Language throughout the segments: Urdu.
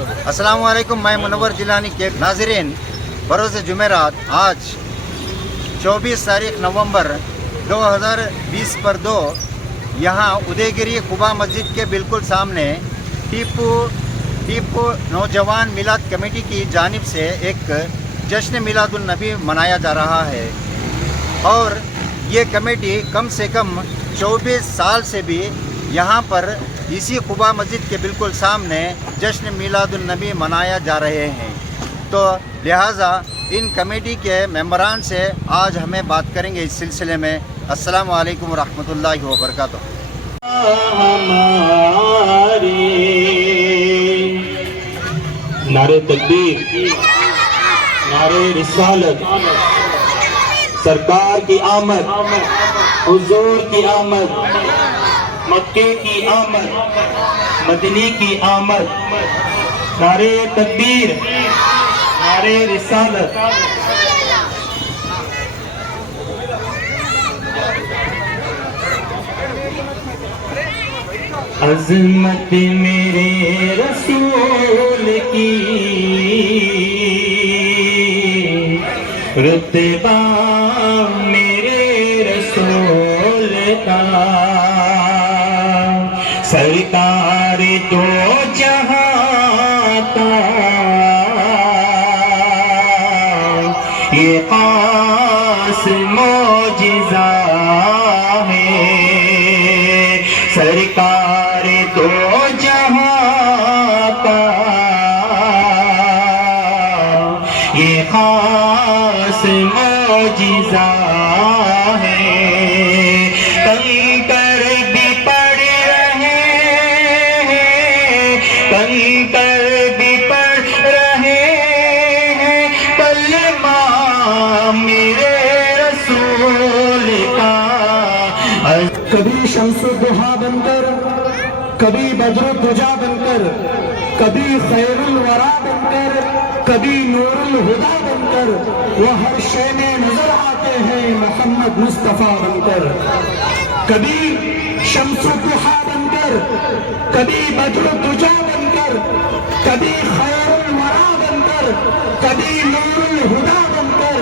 السلام علیکم، میں منور جیلانی کے ناظرین، بروز جمعرات آج 24 تاریخ نومبر 2020 پر یہاں ادے گیری قبا مسجد کے بالکل سامنے ٹیپو نوجوان میلاد کمیٹی کی جانب سے ایک جشن میلاد النبی منایا جا رہا ہے، اور یہ کمیٹی کم سے کم 24 سال سے بھی یہاں پر اسی قبا مسجد کے بالکل سامنے جشن میلاد النبی منایا جا رہے ہیں۔ تو لہٰذا ان کمیٹی کے ممبران سے آج ہمیں بات کریں گے اس سلسلے میں۔ السلام علیکم ورحمۃ اللہ وبرکاتہ۔ نعرے تکبیر، نعرے رسالت، سرکار کی آمد، حضور کی آمد، مکے کی آمد، مدنی کی آمد، نعرے تکبیر، نعرے رسالت۔ عظمت میرے رسول کی، رتبہ میرے رسول کا، سرکار دو جہاں کا، یہ خاص معجزہ ہے، سرکار دو جہاں کا، یہ خاص معجزہ ہے۔ کنکر بھی پڑھ رہے ہیں، کنکر بھی پڑھ رہے ہیں کلمہ میرے رسول کا۔ کبھی شمس الضحیٰ بن کر، کبھی بدر الدجا بن کر، کبھی خیر الورا بن کر، کبھی نور الہدا بن کر، وہ ہر شے میں نظر آتے ہیں محمد مصطفیٰ بن کر۔ کبھی شمس الضحیٰ بن کر، کبھی بدر الدجا بن کر، کبھی خیر الورا بن کر، کبھی نور الہدا بن کر،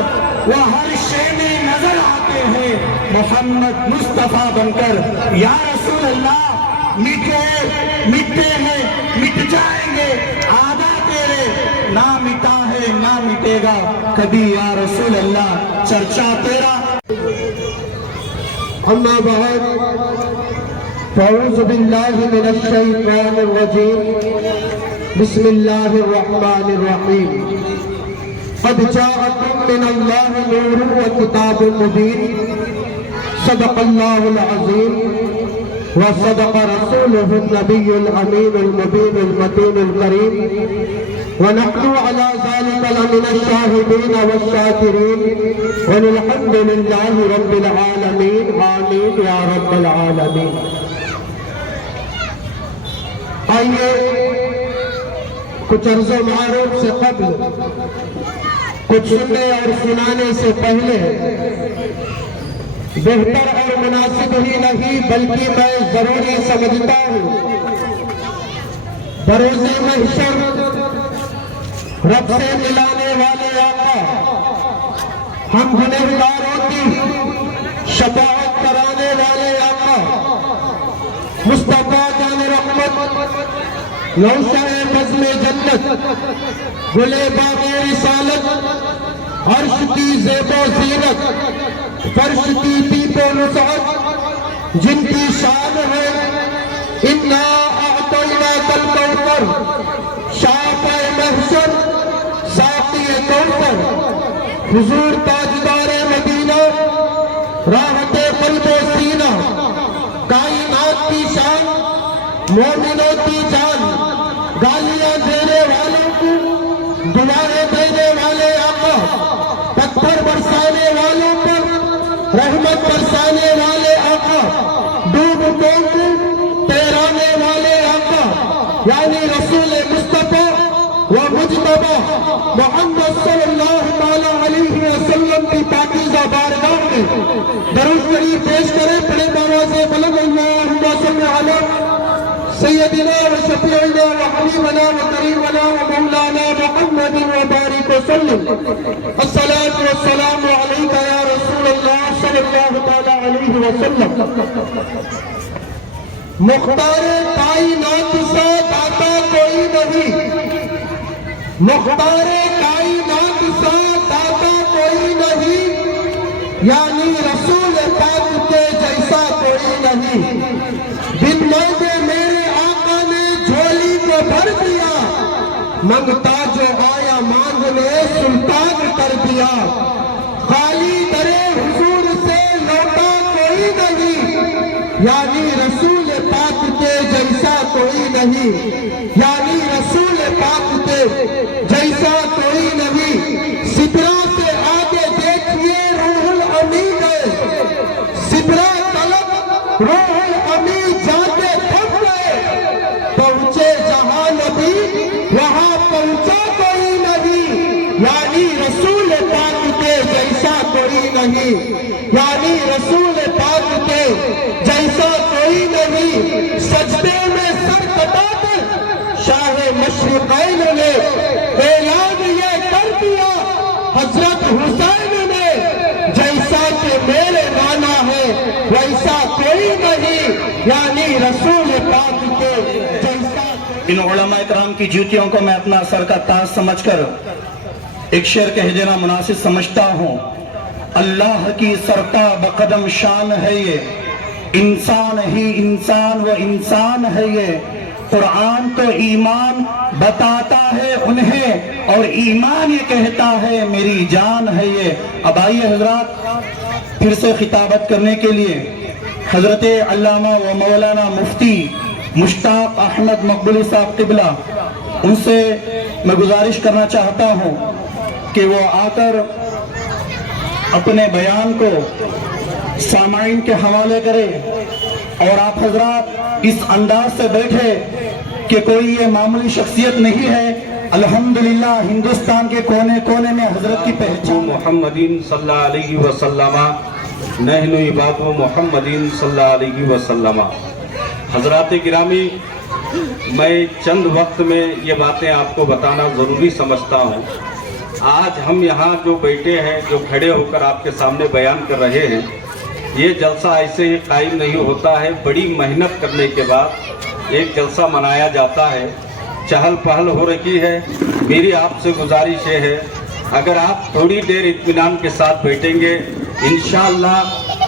وہ ہر شے میں نظر آتے ہیں محمد مصطفیٰ بن کر۔ یا رسول اللہ، مٹتے ہیں، مٹ جائیں گے، آدھا تیرے، نہ مٹا ہے نہ مٹے گا کبھی یا رسول اللہ چرچا تیرا۔ اما بعد، فاعوذ باللہ من الشیطان الرجیم، بسم اللہ الرحمن الرحیم۔ قد جاءکم من اللہ نور وکتاب مبین، صدق اللہ العظیم وصدق رسوله النبی الامین المبین المتین الکریم، ونحن على ذلك لمن الشاہدین والشاکرین، والحمد للہ رب العالمین، آمین یا رب العالمین۔ آئیے کچھ عرض و معروف سے قبل، کچھ سننے اور سنانے سے پہلے، بہتر اور مناسب ہی نہیں بلکہ میں ضروری سمجھتا ہوں، بروز محشر رب سے ملانے والے آقا، ہم گنہگاروں کی شفاعت کرانے والے آقا، مصطفیٰ جان رحمت، لوشہ بزم جنت، گلے باغ رسالت، عرش کی زیب و زینت، فرش کی پیپ و نصعت، جن کی شان ہے انا اعطیناک الکوثر، شافع محشر، ساقی کوثر، حضور تاجدار مدینہ، راحت قلب و سینہ، کائنات کی شان، مومنوں کی جان، گالیاں دینے والوں کو دعائیں دینے والے آقا، پتھر برسانے والوں پر رحمت برسانے والے آقا، ڈوبتوں کو تیرانے والے آقا، یعنی رسول مصطفیٰ و مجتبی محمد صلی اللہ علیہ وسلم کی پاکیزہ بارگاہ میں درود شریف پیش کریں۔ بڑے باوا سے بلند اللہم صلی علی سیدنا و شفیعنا و حبیبنا حبيبنا وكريمنا ومولانا محمد وبارك وسلم الصلاة والسلام عليك يا رسول الله صلى الله تعالى عليه وسلم مختار کائنات سے داتا کوئی نہیں مختار کائنات سے داتا کوئی نہیں یعنی رسول پاک کے جیسا کوئی نہیں بن مانگے میرے آقا نے جھولی کو بھر دیا منگتا جو آیا مانگنے سلطان کر دیا خالی درے حضور سے لوٹا کوئی نہیں یعنی رسول پاک کے جیسا کوئی نہیں یعنی رسول پاک کے جیسا کوئی نہیں سدرا سے آگے دیکھیے روح الامین ہے سدرا طلب روح الامین جا کے تھک گئے پہنچے جہاں نبی وہاں پہنچا کوئی نہیں یعنی رسول پاک کے جیسا کوئی نہیں یعنی رسول پاک کے جیسا کوئی نہیں سجدے میں سر کٹا کر شاہ مشرقین نے اعلان یہ کر دیا حضرت حسین نے جیسا کہ میرے نانا ہے ویسا کوئی نہیں یعنی رسول پاک کے جیسا ان علماء کرام کی جوتیوں کو میں اپنا سر کا تاج سمجھ کر ایک شعر کہہ دینا مناسب سمجھتا ہوں اللہ کی سرتا بقدم شان ہے یہ انسان ہی انسان و انسان ہے یہ قرآن تو ایمان بتاتا ہے انہیں اور ایمان یہ کہتا ہے میری جان ہے یہ اب آئیے حضرات پھر سے خطابت کرنے کے لیے حضرت علامہ و مولانا مفتی مشتاق احمد مقبولی صاحب قبلہ ان سے میں گزارش کرنا چاہتا ہوں کہ وہ آ کر اپنے بیان کو سامعین کے حوالے کرے اور آپ حضرات اس انداز سے بیٹھے کہ کوئی یہ معمولی شخصیت نہیں ہے الحمدللہ ہندوستان کے کونے کونے میں حضرت کی پہچان محمدین صلی اللہ علیہ وسلم نحن عباد محمدین صلی اللہ علیہ وسلم حضرات گرامی میں چند وقت میں یہ باتیں آپ کو بتانا ضروری سمجھتا ہوں آج ہم یہاں جو بیٹھے ہیں جو کھڑے ہو کر آپ کے سامنے بیان کر رہے ہیں یہ جلسہ ایسے ہی قائم نہیں ہوتا ہے بڑی محنت کرنے کے بعد ایک جلسہ منایا جاتا ہے چہل پہل ہو رہی ہے میری آپ سے گزارش یہ ہے اگر آپ تھوڑی دیر اطمینان کے ساتھ بیٹھیں گے انشاءاللہ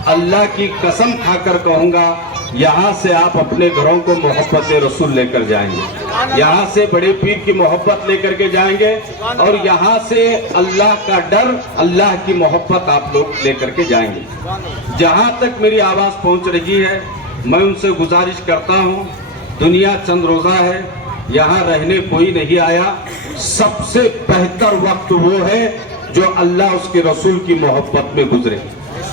اللہ کی قسم کھا کر کہوں گا یہاں سے آپ اپنے گھروں کو محبت رسول لے کر جائیں گے یہاں سے بڑے پیر کی محبت لے کر کے جائیں گے اور یہاں سے اللہ کا ڈر اللہ کی محبت آپ لوگ لے کر کے جائیں گے جہاں تک میری آواز پہنچ رہی ہے میں ان سے گزارش کرتا ہوں دنیا چند روزہ ہے یہاں رہنے کوئی نہیں آیا سب سے بہتر وقت وہ ہے جو اللہ اس کے رسول کی محبت میں گزرے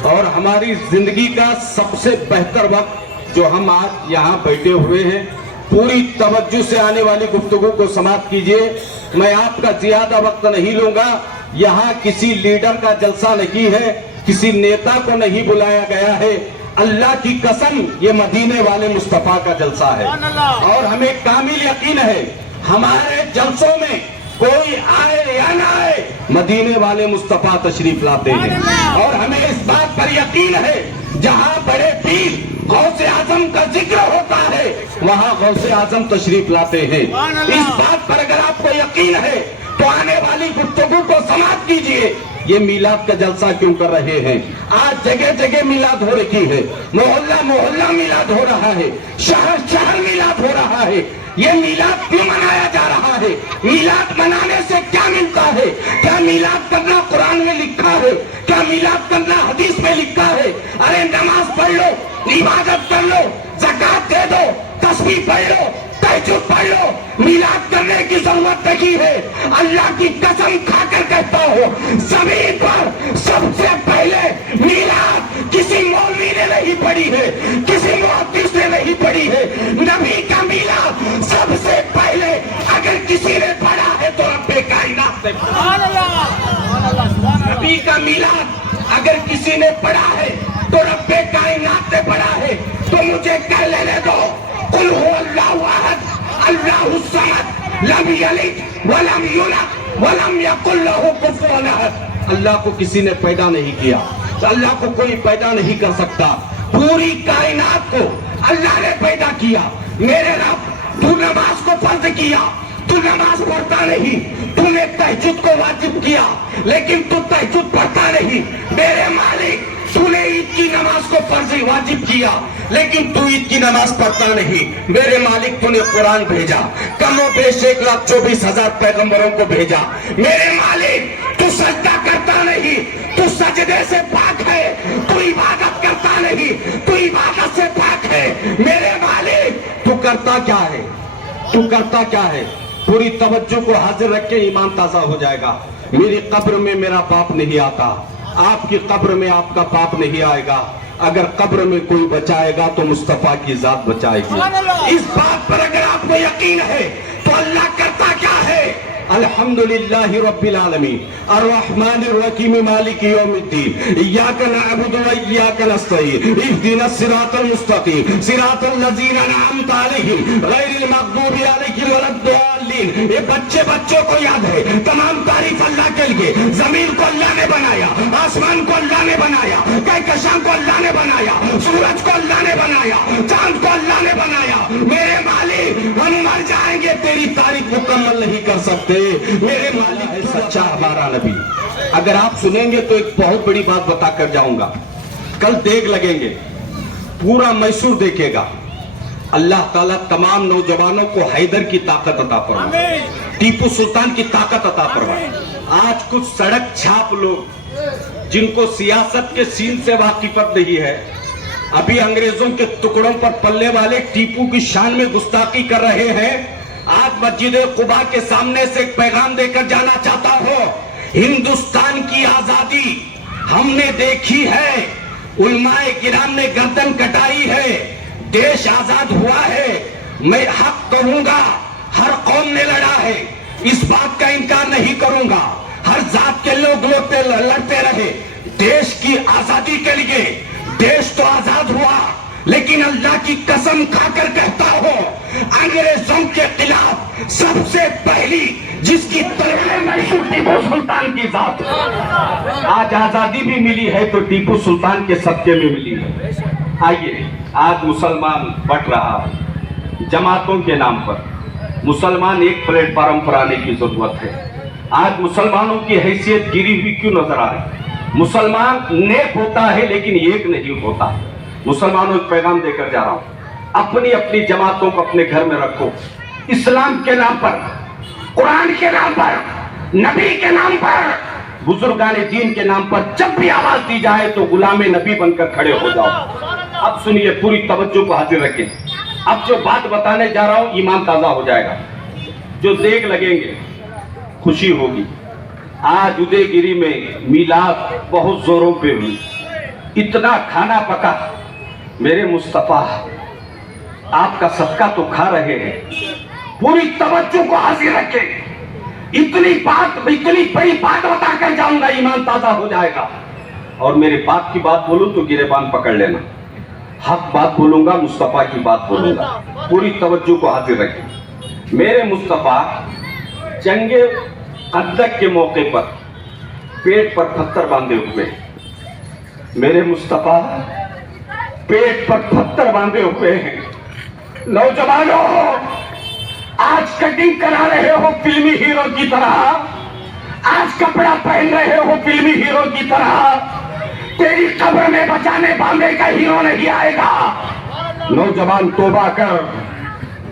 اور ہماری زندگی کا سب سے بہتر وقت جو ہم آج یہاں بیٹھے ہوئے ہیں پوری توجہ سے آنے والی گفتگو کو سماعت کیجئے میں آپ کا زیادہ وقت نہیں لوں گا یہاں کسی لیڈر کا جلسہ نہیں ہے کسی نیتا کو نہیں بلایا گیا ہے اللہ کی قسم یہ مدینے والے مصطفیٰ کا جلسہ ہے اور ہمیں کامل یقین ہے ہمارے جلسوں میں کوئی آئے یا نہ آئے مدینے والے مصطفیٰ تشریف لاتے ہیں اور ہمیں اس بات پر یقین ہے جہاں بڑے پیر غوث اعظم کا ذکر ہوتا ہے وہاں غوث اعظم تشریف لاتے ہیں اس بات پر اگر آپ کو یقین ہے تو آنے والی گفتگو کو سماعت کیجئے یہ میلاد کا جلسہ کیوں کر رہے ہیں آج جگہ جگہ میلاد ہو رہی ہے محلہ محلہ میلاد ہو رہا ہے شہر شہر میلاد ہو رہا ہے یہ میلاد کیوں منایا جا رہا ہے میلاد منانے سے کیا ملتا ہے کیا میلاد کرنا قرآن میں لکھا ہے کیا میلاد کرنا حدیث میں لکھا ہے ارے نماز پڑھ لو عبادت کر لو زکات دے دو تسبیح پڑھ لو تہجد پڑھ لو میلاد کرنے کی ضرورت نہیں ہے اللہ کی قسم کھا کر کہتا ہوں زمین پر سب سے پہلے میلاد کسی مولوی نے نہیں پڑھی ہے کسی محدث نے نہیں پڑھی ہے نبی کا میلاد سب سے پہلے اگر کسی نے پڑھا ہے تو رب کائنات نے نبی کا میلاد اگر کسی نے پڑھا ہے تو رب کائنات نے پڑھا ہے تو مجھے کہہ لینے دو قل هو اللہ احد اللہ الصمد لم یلد ولم یولد ولم یکن لہ کفوا احد۔ اللہ کو کسی نے پیدا نہیں کیا، اللہ کو کوئی پیدا نہیں کر سکتا۔ پوری کائنات کو اللہ نے پیدا کیا۔ میرے رب، تو نماز کو فرض کیا، تو نماز پڑھتا نہیں، تو نے تہجد کو واجب کیا لیکن تو تہجد پڑھتا نہیں۔ میرے مالک، تو نے عید کی نماز کو فرض واجب کیا لیکن تو عید کی نماز پڑھتا نہیں۔ میرے مالک، تو نے قرآن بھیجا، کم و بیش 1,24,000 پیغمبروں کو بھیجا۔ میرے مالک، تو سجدہ کرتا نہیں، تو سجدے سے پاک ہے، تو عبادت کرتا نہیں، تو عبادت سے پاک ہے۔ میرے مالک، تو کرتا کیا ہے؟ تو کرتا کیا ہے؟ پوری توجہ کو حاضر رکھ کے ایمان تازہ ہو جائے گا۔ میری قبر میں میرا باپ نہیں آتا، آپ کی قبر میں آپ کا باپ نہیں آئے گا۔ اگر قبر میں کوئی بچائے گا تو مصطفیٰ کی ذات بچائے گی۔ اس بات پر اگر آپ کو یقین ہے تو اللہ کرتا کیا ہے؟ الحمدللہ رب العالمین الرحمن الرحیم مالک یوم الدین ایاک نعبد و ایاک نستعین اہدنا الصراط المستقیم صراط الذین انعمت علیہم غیر المغضوب علیہم ولا الضالین۔ یہ بچوں کو یاد ہے، تمام تعریف اللہ کے لیے۔ زمین کو اللہ نے بنایا، آسمان کو اللہ نے بنایا، کہکشاں کو اللہ نے بنایا، سورج کو اللہ نے بنایا، چاند کو اللہ نے بنایا۔ میرے مالک، ہم مر جائیں گے تیری تعریف مکمل نہیں کر سکتے۔ میرے مالک ہے سچا ہمارا نبی۔ اگر آپ سنیں گے تو ایک بہت بڑی بات بتا کر جاؤں گا، کل دیکھ لگیں گے، پورا میسور دیکھے گا۔ اللہ تعالیٰ تمام نوجوانوں کو حیدر کی طاقت عطا فرمائے، ٹیپو سلطان کی طاقت عطا فرمائے۔ آج کچھ سڑک چھاپ لوگ جن کو سیاست کے سین سے واقفیت نہیں ہے، ابھی انگریزوں کے ٹکڑوں پر پلنے والے ٹیپو کی شان میں گستاخی کر رہے ہیں۔ آج مسجد قباء کے سامنے سے ایک پیغام دے کر جانا چاہتا ہوں۔ ہندوستان کی آزادی ہم نے دیکھی ہے، علماء کرام نے گردن کٹائی ہے، دیش آزاد ہوا ہے۔ میں حق کہوں گا، ہر قوم نے لڑا ہے، اس بات کا انکار نہیں کروں گا۔ ہر ذات کے لوگ لڑتے رہے دیش کی آزادی کے لیے۔ دیش تو آزاد ہوا لیکن اللہ کی قسم کھا کر کہتا ہوں، انگریزوں کے خلاف سب سے پہلی جس کی تلوار میں ٹیپو سلطان کی ذات۔ آج آزادی بھی ملی ہے تو ٹیپو سلطان کے صدقے میں ملی ہے۔ آئیے، آج مسلمان بٹ رہا ہے جماعتوں کے نام پر۔ مسلمان ایک پلیٹ فارم پر آنے کی ضرورت ہے۔ آج مسلمانوں کی حیثیت گری ہوئی کیوں نظر آ رہی؟ مسلمان نیک ہوتا ہے لیکن ایک نہیں ہوتا۔ مسلمانوں ایک پیغام دے کر جا رہا ہوں، اپنی اپنی جماعتوں کو اپنے گھر میں رکھو۔ اسلام کے نام پر، قرآن کے نام پر، نبی کے نام پر، بزرگان دین کے نام پر جب بھی آواز دی جائے تو غلام نبی بن کر کھڑے ہو جاؤ۔ اب سنیے، پوری توجہ کو حاضر رکھیں۔ اب جو بات بتانے جا رہا ہوں ایمان تازہ ہو جائے گا۔ جو دیکھ لگیں گے خوشی ہوگی۔ آج ادے گیری میں میلاد بہت زوروں پہ ہوئی، اتنا کھانا پکا۔ میرے مصطفیٰ آپ کا صدقہ تو کھا رہے ہیں، پوری توجہ کو حاضر رکھیں۔ اتنی بڑی بات بتا کر جاؤں گا، ایمان تازہ ہو جائے گا۔ اور میرے باپ کی بات بولوں تو گریبان پکڑ لینا، حق بات بولوں گا، مصطفیٰ کی بات بولوں گا۔ پوری توجہ کو حاضر رکھیں۔ میرے مصطفیٰ جنگ خندق کے موقع پر پیٹ پر پتھر باندھے ہوئے، میرے مصطفیٰ پیٹ پر پتھر باندھے ہوئے ہیں۔ نوجوانوں، آج کٹنگ کرا رہے ہو فلمی ہیرو کی طرح، آج کپڑا پہن رہے ہو فلمی ہیرو کی طرح، تیری قبر میں بچانے باندھے کا ہیرو نہیں آئے گا۔ نوجوان توبہ کر،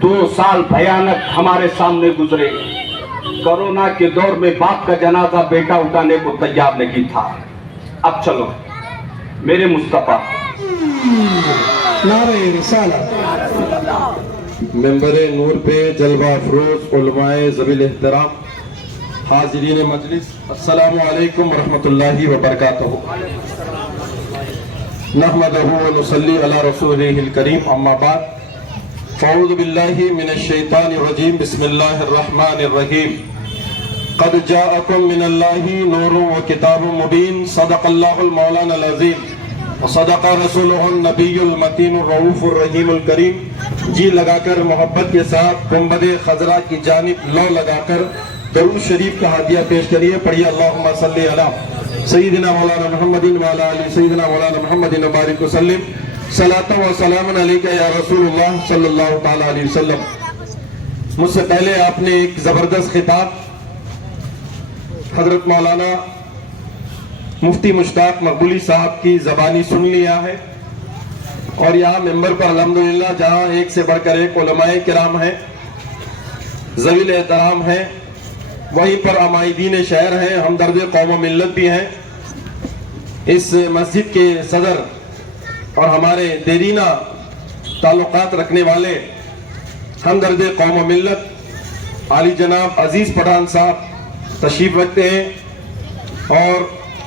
2 سال بھیانک ہمارے سامنے گزرے۔ کورونا کے دور میں باپ کا جنازہ بیٹا اٹھانے کو تیار نہیں تھا۔ اب چلو میرے مصطفیٰ۔ نعرہ رسالت۔ ممبر نور پہ جلوہ افروز علماء ذوی احترام، حاضرین مجلس، السلام علیکم ورحمۃ اللہ وبرکاتہ۔ نحمدہ ونصلی علی رسولہ الکریم، اما بعد، فاعوذ باللہ من الشیطان الرجیم، بسم اللہ الرحمن الرحیم۔ قد جاءکم من اللہ نور و کتاب مبین، صدق اللہ المولانا العظیم صدق رسولہ النبی المتین الرؤوف الرحیم الکریم. جی لگا کر محبت کے ساتھ گنبد خضرا کی جانب لو لگا کر درود شریف کا ہدیہ پیش کریے. پڑھیے اللہم صلی علی سیدنا مولانا محمد وعلی آل سیدنا مولانا محمد وبارک وسلم. صلاۃ و سلام علیک یا رسول اللہ صلی اللہ تعالی علیہ وسلم. مجھ سے پہلے آپ نے ایک زبردست خطاب حضرت مولانا مفتی مشتاق مقبولی صاحب کی زبانی سن لیا ہے، اور یہاں ممبر پر الحمدللہ جہاں ایک سے بڑھ کر ایک علماء کرام ہیں، ذوی احترام ہیں، وہیں پر عمائدین شہر ہیں، ہمدرد قوم و ملت بھی ہیں. اس مسجد کے صدر اور ہمارے دیرینہ تعلقات رکھنے والے ہمدرد قوم و ملت عالی جناب عزیز پٹھان صاحب تشریف رکھتے ہیں، اور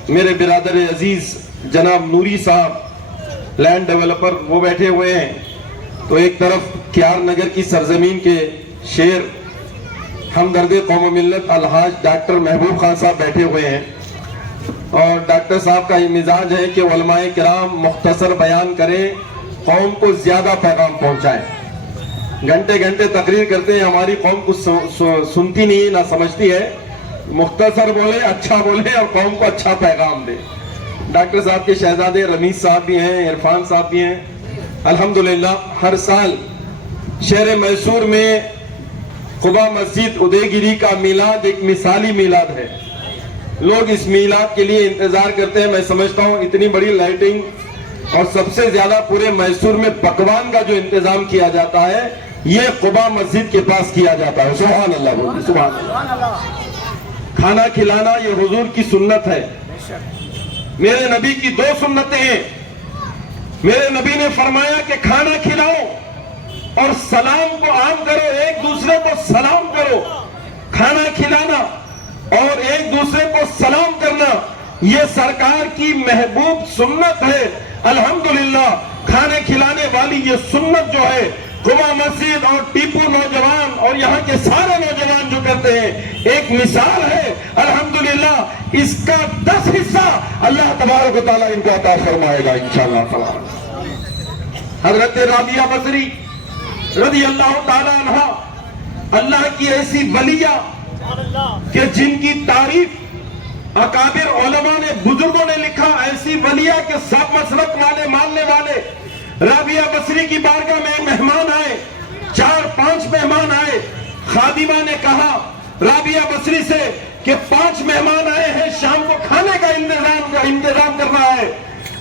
میرے برادر عزیز جناب نوری صاحب لینڈ ڈیولپر وہ بیٹھے ہوئے ہیں. تو ایک طرف کیار نگر کی سرزمین کے شیر ہمدرد قوم و ملت الحاج ڈاکٹر محبوب خان صاحب بیٹھے ہوئے ہیں، اور ڈاکٹر صاحب کا یہ مزاج ہے کہ علماء کرام مختصر بیان کریں، قوم کو زیادہ پیغام پہنچائیں. گھنٹے گھنٹے تقریر کرتے ہیں، ہماری قوم کچھ سنتی نہیں، نہ سمجھتی ہے. مختصر بولے، اچھا بولے، اور قوم کو اچھا پیغام دے. ڈاکٹر صاحب کے شہزادے رمیز صاحب بھی ہیں، عرفان صاحب بھی ہیں. الحمدللہ ہر سال شہر میسور میں قبا مسجد ادے گیری کا میلاد ایک مثالی میلاد ہے. لوگ اس میلاد کے لیے انتظار کرتے ہیں. میں سمجھتا ہوں اتنی بڑی لائٹنگ اور سب سے زیادہ پورے میسور میں پکوان کا جو انتظام کیا جاتا ہے یہ قبا مسجد کے پاس کیا جاتا ہے. سبحان اللہ بولتے، سبحان اللہ. کھانا کھلانا یہ حضور کی سنت ہے. میرے نبی کی دو سنتیں ہیں. میرے نبی نے فرمایا کہ کھانا کھلاؤ اور سلام کو عام کرو، ایک دوسرے کو سلام کرو. کھانا کھلانا اور ایک دوسرے کو سلام کرنا یہ سرکار کی محبوب سنت ہے. الحمدللہ کھانے کھلانے والی یہ سنت جو ہے قبا مسجد اور ٹیپو نوجوان اور یہاں کے سارے نوجوان جو کرتے ہیں ایک مثال ہے. الحمدللہ اس کا 10 حصہ اللہ تبارک و تعالیٰ ان کو عطا فرمائے گا انشاءاللہ. حضرت رابعہ بصری رضی اللہ تعالیٰ عنہ اللہ کی ایسی ولیہ کہ جن کی تعریف اکابر علماء نے، بزرگوں نے لکھا، ایسی ولیہ کے سب مسلک والے ماننے والے. رابعہ بصری کی بارگاہ میں مہمان آئے، 4-5 مہمان آئے. خادمہ نے کہا رابعہ بصری سے کہ 5 مہمان آئے ہیں، شام کو کھانے کا انتظام کرنا ہے.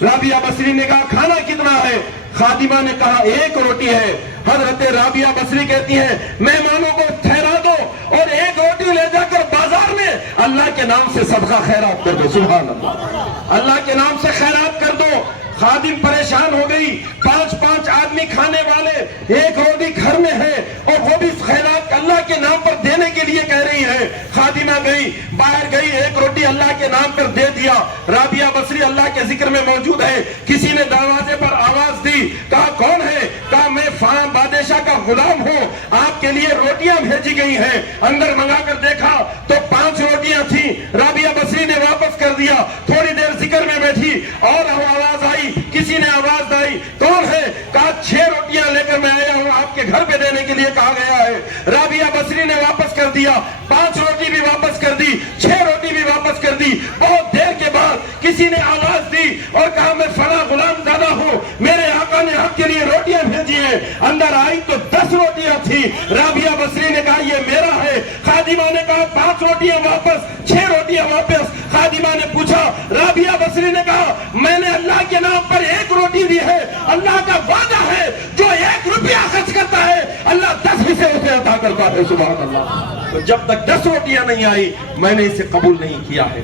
رابعہ بصری نے کہا کھانا کتنا ہے؟ خادمہ نے کہا 1 روٹی ہے. حضرت رابعہ بصری کہتی ہیں مہمانوں کو ٹھہرا دو اور 1 روٹی لے جا کر بازار میں اللہ کے نام سے صدقہ خیرات کر دو. سبحان اللہ، اللہ کے نام سے خیرات کر دو. خادم پریشان ہو گئی، 5 آدمی کھانے والے، 1 روٹی گھر میں ہے اور وہ بھی خیرات اللہ کے نام پر دینے کے لیے کہہ رہی ہے. خادمہ گئی، باہر گئی، 1 روٹی اللہ کے نام پر دے دیا. رابعہ بصری اللہ کے ذکر میں موجود ہے. کسی نے دروازے پر آواز دی، کہا کون ہے؟ کہا میں فام بادشاہ کا غلام ہوں، آپ کے لیے روٹیاں بھیجی گئی ہیں. اندر منگا کر دیکھا تو 5 روٹیاں تھیں. رابعہ بصری نے واپس کر دیا. تھوڑی دیر ذکر میں بیٹھی اور آواز آئی، کسی نے آواز دی، کون ہے؟ کہا 6 روٹیاں لے کر میں آیا ہوں، آپ کے گھر پہ دینے کے لیے کہا گیا ہے. رابعہ بصری نے واپس کر دیا. 5 روٹی بھی واپس کر دی، 6 روٹی بھی واپس کر دی. بہت دیر کے بعد کسی نے آواز دی اور کہا میں فلاں غلام زادہ ہوں، میرے آقا نے آپ کے لیے روٹیاں بھیجی ہیں. اندر آئی تو 10 روٹیاں تھیں. رابعہ بصری نے کہا یہ میرا ہے. خادمہ نے کہا 5 روٹیاں واپس، 6 روٹیاں واپس. خادمہ نے پوچھا، رابعہ بصری نے کہا میں نے اللہ کے نام پر 1 روٹی دی ہے. اللہ کا وعدہ ہے جو 1 روپیہ خرچ کرتا ہے اللہ 10 حصے اسے عطا کرتا ہے. سبحان اللہ. تو جب تک 10 روٹیاں نہیں آئی میں نے اسے قبول نہیں کیا ہے.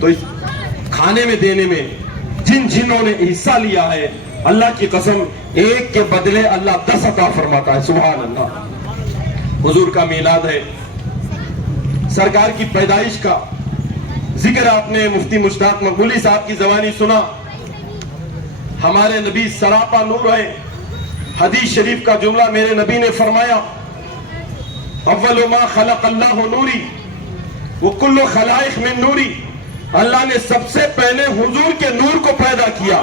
تو اس کھانے میں دینے میں جنہوں نے حصہ لیا ہے اللہ کی قسم 1 کے بدلے اللہ 10 عطا فرماتا ہے. سبحان اللہ. حضور کا میلاد ہے، سرکار کی پیدائش کا ذکر آپ نے مفتی مشتاق مقبولی صاحب کی زبانی سنا. ہمارے نبی سراپا نور ہے. حدیث شریف کا جملہ میرے نبی نے فرمایا اول ما خلق اللہ نوری وکل خلائق من نوری. اللہ نے سب سے پہلے حضور کے نور کو پیدا کیا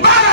12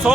100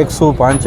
105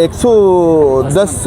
110